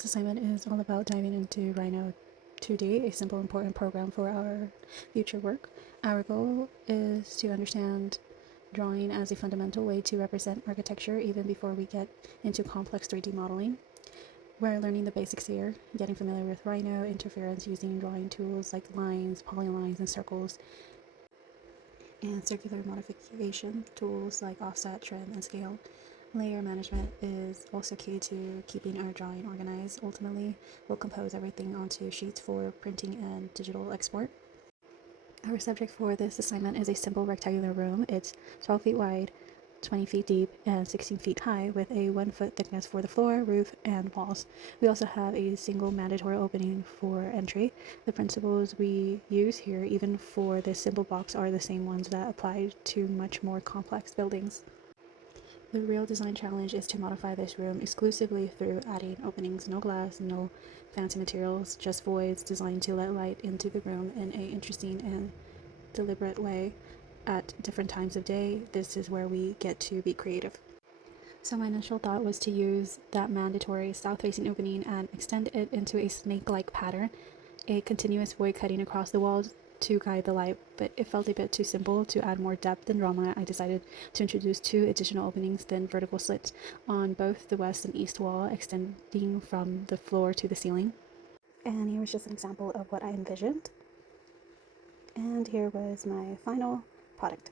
This assignment is all about diving into Rhino 2D, a simple, important program for our future work. Our goal is to understand drawing as a fundamental way to represent architecture even before we get into complex 3D modeling. We're learning the basics here, getting familiar with Rhino interference using drawing tools like lines, polylines, and circles, and circular modification tools like offset, trim, and scale. Layer management is also key to keeping our drawing organized. Ultimately, we'll compose everything onto sheets for printing and digital export. Our subject for this assignment is a simple rectangular room. It's 12 feet wide, 20 feet deep, and 16 feet high, with a 1 foot thickness for the floor, roof, and walls. We also have a single mandatory opening for entry. The principles we use here, even for this simple box, are the same ones that apply to much more complex buildings. The real design challenge is to modify this room exclusively through adding openings, no glass, no fancy materials, just voids designed to let light into the room in an interesting and deliberate way at different times of day. This is where we get to be creative. So my initial thought was to use that mandatory south-facing opening and extend it into a snake-like pattern, a continuous void cutting across the walls to guide the light, but it felt a bit too simple. To add more depth and drama, I decided to introduce 2 additional openings, then vertical slits on both the west and east wall, extending from the floor to the ceiling. And here was just an example of what I envisioned. And here was my final product.